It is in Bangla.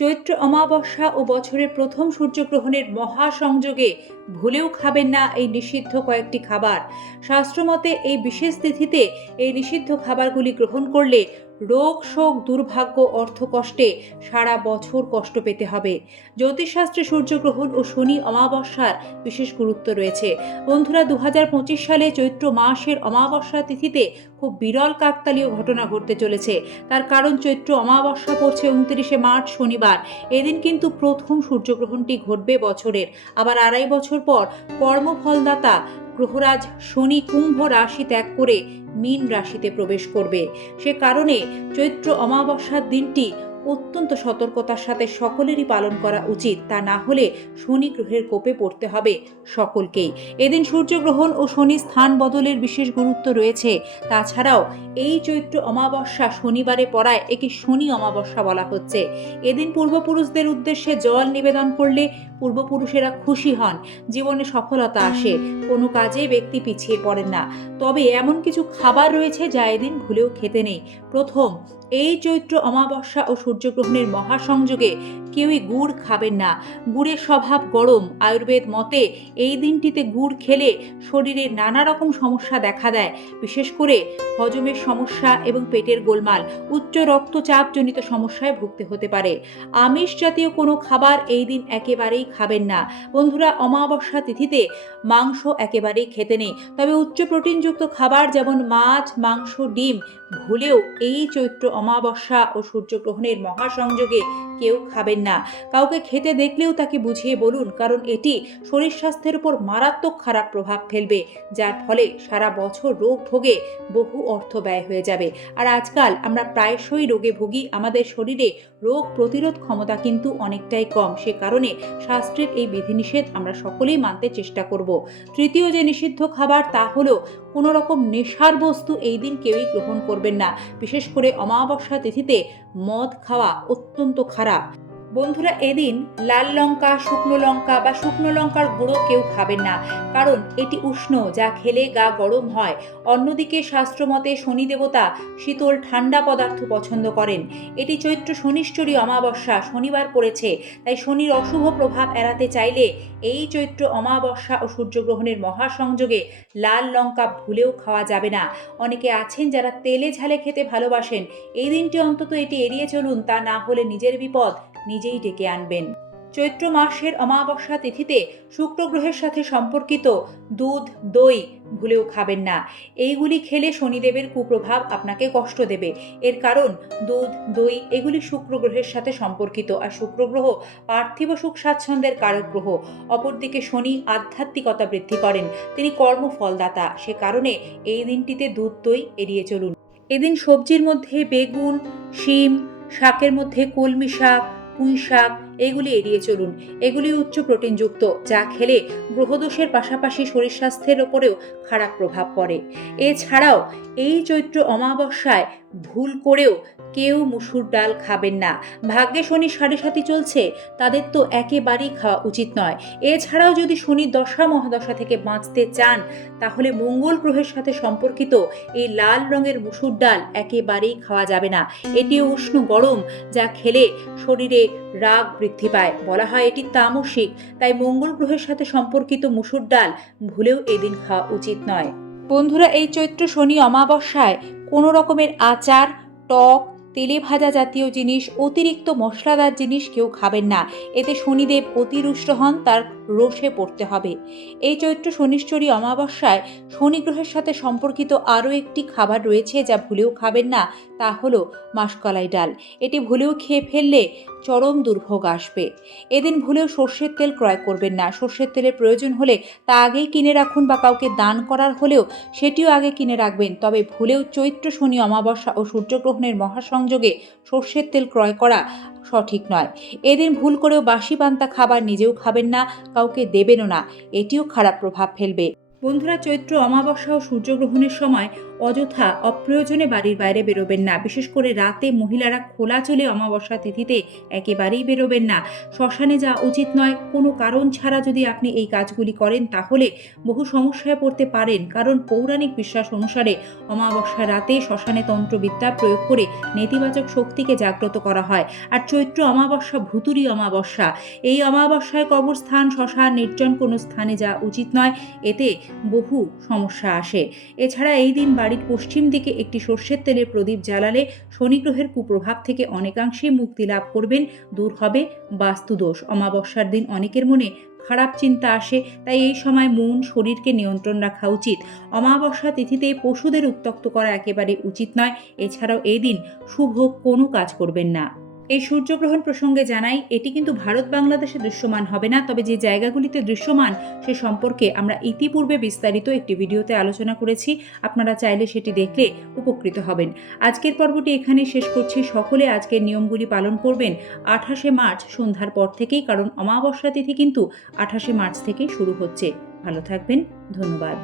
চৈত্র অমাবস্যা ও বছরের প্রথম সূর্যগ্রহণের মহাসংযোগে ভুলেও খাবেন না এই নিষিদ্ধ কয়েকটি খাবার। শাস্ত্রমতে এই বিশেষ তিথিতে এই নিষিদ্ধ খাবারগুলি গ্রহণ করলে রোগ, শোক, দুর্ভাগ্য অর্থ কষ্টে সারা বছর কষ্ট পেতে হবে। জ্যোতিষশাস্ত্রে সূর্যগ্রহণ ও শনি অমাবস্যার বিশেষ গুরুত্ব রয়েছে। বন্ধুরা দু হাজার পঁচিশ সালে চৈত্র মাসের অমাবস্যা তিথিতে খুব বিরল কাকতালীয় ঘটনা ঘটতে চলেছে। তার কারণ চৈত্র অমাবস্যা পড়ছে উনত্রিশে মার্চ শনিবার। এদিন কিন্তু প্রথম সূর্যগ্রহণটি ঘটবে বছরের। আবার আড়াই বছর পর কর্মফলদাতা গ্রহরাজ শনি কুম্ভ রাশি ত্যাগ করে মীন রাশিতে প্রবেশ করবে। সে কারণে চৈত্র অমাবস্যার দিনটি অত্যন্ত সতর্কতার সাথে সকলেরই পালন করা উচিত। তা না হলে শনি গ্রহের কোপে পড়তে হবে সকলকেই। এদিন সূর্যগ্রহণ ও শনি স্থান বদলের বিশেষ গুরুত্ব রয়েছে। তাছাড়াও এই চৈত্র অমাবস্যা শনিবারে পড়ায় একে শনি অমাবস্যা বলা হচ্ছে। এদিন পূর্বপুরুষদের উদ্দেশ্যে জল নিবেদন করলে পূর্বপুরুষেরা খুশি হন। জীবনে সফলতা আসে। কোনো কাজে ব্যক্তি পিছিয়ে পড়েন না। তবে এমন কিছু খাবার রয়েছে যা এদিন ভুলেও খেতে নেই। প্রথম এই চৈত্র অমাবস্যা ও সূর্যগ্রহণের মহাসংযোগে কেউই গুড় খাবেন না। গুড়ের স্বভাব গরম। আয়ুর্বেদ মতে, এই দিনটিতে গুড় খেলে শরীরে নানা রকম সমস্যা দেখা দেয়। বিশেষ করে হজমের সমস্যা এবং পেটের গোলমাল, উচ্চ রক্তচাপজনিত সমস্যায় ভুগতে হতে পারে। আমিষ জাতীয় কোনো খাবার এই দিন একেবারেই খাবেন না। বন্ধুরা, অমাবস্যা তিথিতে মাংস একেবারেই খেতে নেই। তবে উচ্চ প্রোটিনযুক্ত খাবার যেমন মাছ, মাংস, ডিম, ভুলেও এই চৈত্র অমাবস্যা ও সূর্যগ্রহণের মহাসংযোগে কেউ খাবেন না। কাউকে খেতে দেখলেও তাকে বুঝিয়ে বলুন, কারণ এটি শরীর স্বাস্থ্যের উপর মারাত্মক খারাপ প্রভাব ফেলবে, যার ফলে সারা বছর রোগ ভোগে বহু অর্থ ব্যয় হয়ে যাবে। আর আজকাল আমরা প্রায়শই রোগে ভুগি, আমাদের শরীরে রোগ প্রতিরোধ ক্ষমতা কিন্তু অনেকটাই কম। সে কারণে শাস্ত্রের এই বিধিনিষেধ আমরা সকলেই মানতে চেষ্টা করব। তৃতীয় যে নিষিদ্ধ খাবার, তা হলো কোনো রকম নেশার বস্তু এই দিন কেউই গ্রহণ করবেন না। বিশেষ করে অমাবস্যা তিথিতে মদ খাওয়া অত্যন্ত খারাপ। বন্ধুরা, এদিন লাল লঙ্কা, শুকনো লঙ্কা বা শুকনো লঙ্কার গুঁড়ো কেউ খাবেন না। কারণ এটি উষ্ণ, যা খেলে গা গরম হয়। অন্যদিকে শাস্ত্রমতে শনি দেবতা শীতল ঠান্ডা পদার্থ পছন্দ করেন। এটি চৈত্র শনিশ্চরী অমাবস্যা শনিবার পড়েছে, তাই শনির অশুভ প্রভাব এড়াতে চাইলে এই চৈত্র অমাবস্যা ও সূর্যগ্রহণের মহাসংযোগে লাল লঙ্কা ভুলেও খাওয়া যাবে না। অনেকে আছেন যারা তেলে ঝালে খেতে ভালোবাসেন। এই দিনটি অন্তত এটি এড়িয়ে চলুন, তা না হলে নিজের বিপদ নিজেই ডেকে আনবেন। চৈত্র মাসের অমাবস্যা তিথিতে শুক্র গ্রহের সাথে সম্পর্কিত দুধ, দই ভুলেও খাবেন না। এইগুলি খেলে শনিদেবের কুপ্রভাব আপনাকে কষ্ট দেবে। এর কারণ দুধ, দই এগুলি শুক্র গ্রহের সাথে সম্পর্কিত আর শুক্র গ্রহ পার্থিব সুখ স্বাচ্ছন্দ্যের কারক গ্রহ। অপরদিকে শনি আধ্যাত্মিকতা বৃদ্ধি করেন। তিনি কর্মফলদাতা। সে কারণে এই দিনটিতে দুধ, দই এড়িয়ে চলুন। এদিন সবজির মধ্যে বেগুন, শিম, শাকের মধ্যে কলমি শাক পুঁই শাক, এগুলি এড়িয়ে চলুন। এগুলি উচ্চ প্রোটিনযুক্ত, যা খেলে গ্রহদোষের পাশাপাশি শরীর স্বাস্থ্যের ওপরেও খারাপ প্রভাব পড়ে। এছাড়াও এই চৈত্র অমাবস্যায় ভুল করেও কেউ মুসুর ডাল খাবেন না। ভাগ্যে শনি সাড়ে সাথী চলছে, তাদের তো একেবারেই খাওয়া উচিত নয়। এছাড়াও যদি শনি দশা মহাদশা থেকে বাঁচতে চান, তাহলে মঙ্গল গ্রহের সাথে সম্পর্কিত এই লাল রঙের মুসুর ডাল একেবারেই খাওয়া যাবে না। এটি উষ্ণ গরম, যা খেলে শরীরে রাগ বৃদ্ধি পায়। বলা হয় এটি তামসিক, তাই মঙ্গল গ্রহের সাথে সম্পর্কিত মুসুর ডাল ভুলেও এদিন খাওয়া উচিত নয়। বন্ধুরা, এই চৈত্র শনি অমাবস্যায় কোনো রকমের আচার, টক, তেলে ভাজা জাতীয় জিনিস, অতিরিক্ত মশলাদার জিনিস কেউ খাবেন না। এতে শনিদেব অতিরুষ্ট হন, তার রোষে পড়তে হবে। এই চৈত্র শনিশ্চরী অমাবস্যায় শনি গ্রহের সাথে সম্পর্কিত আরও একটি খাবার রয়েছে যা ভুলেও খাবেন না, তা হলো মাসকলাই ডাল। এটি ভুলেও খেয়ে ফেললে চরম দুর্ভোগ আসবে। এদিন ভুলেও সর্ষের তেল ক্রয় করবেন না। সর্ষের তেলের প্রয়োজন হলে তা আগেই কিনে রাখুন বা কাউকে দান করার হলেও সেটিও আগে কিনে রাখবেন। তবে ভুলেও চৈত্র, শনি, অমাবস্যা ও সূর্যগ্রহণের মহাসংযোগে সর্ষের তেল ক্রয় করা সঠিক নয়। এদিন ভুল করেও বাসি পান্তা খাবার নিজেও খাবেন না, কাউকে দেবেনও না। এটিও খারাপ প্রভাব ফেলবে। বন্ধুরা, চৈত্র, অমাবস্যা ও সূর্যগ্রহণের সময় অযথা অপ্রয়োজনে বাড়ির বাইরে বেরোবেন না। বিশেষ করে রাতে মহিলারা খোলা চলে অমাবস্যা তিথিতে একেবারেই বেরোবেন না। শ্মশানে যাওয়া উচিত নয়। কোনো কারণ ছাড়া যদি আপনি এই কাজগুলি করেন, তাহলে বহু সমস্যায় পড়তে পারেন। কারণ পৌরাণিক বিশ্বাস অনুসারে অমাবস্যা রাতে শ্মশানে তন্ত্রবিদ্যা প্রয়োগ করে নেতিবাচক শক্তিকে জাগ্রত করা হয়। আর চৈত্র অমাবস্যা ভুতুরি অমাবস্যা। এই অমাবস্যায় কবরস্থান, শ্মশান, নির্জন কোনো স্থানে যাওয়া উচিত নয়। এতে বহু সমস্যা আসে। এছাড়া এই দিন বাড়ির পশ্চিম দিকে একটি সর্ষের তেলের প্রদীপ জ্বালালে শনিগ্রহের কুপ্রভাব থেকে অনেকাংশে মুক্তি লাভ করবেন দূর হবে বাস্তুদোষ। অমাবস্যার দিন অনেকের মনে খারাপ চিন্তা আসে, তাই এই সময় মন, শরীরকে নিয়ন্ত্রণ রাখা উচিত। অমাবস্যা তিথিতে পশুদের উত্তক্ত করা একেবারে উচিত নয়। এছাড়াও এই দিন শুভ কোনো কাজ করবেন না। এই সূর্যগ্রহণ প্রসঙ্গে জানাই, এটি কিন্তু ভারত বাংলাদেশে দৃশ্যমান হবে না, তবে যে জায়গাগুলিতে দৃশ্যমান সে সম্পর্কে আমরা ইতিপূর্বে বিস্তারিত একটি ভিডিওতে আলোচনা করেছি, আপনারা চাইলে সেটি দেখলে উপকৃত হবেন। আজকের পর্বটি এখানে শেষ করছি, সকলে আজকের নিয়মগুলি পালন করবেন আঠাশে মার্চ সন্ধ্যার পর থেকেই, কারণ অমাবস্যা তিথি কিন্তু আঠাশে মার্চ থেকেই শুরু হচ্ছে। ভালো থাকবেন, ধন্যবাদ।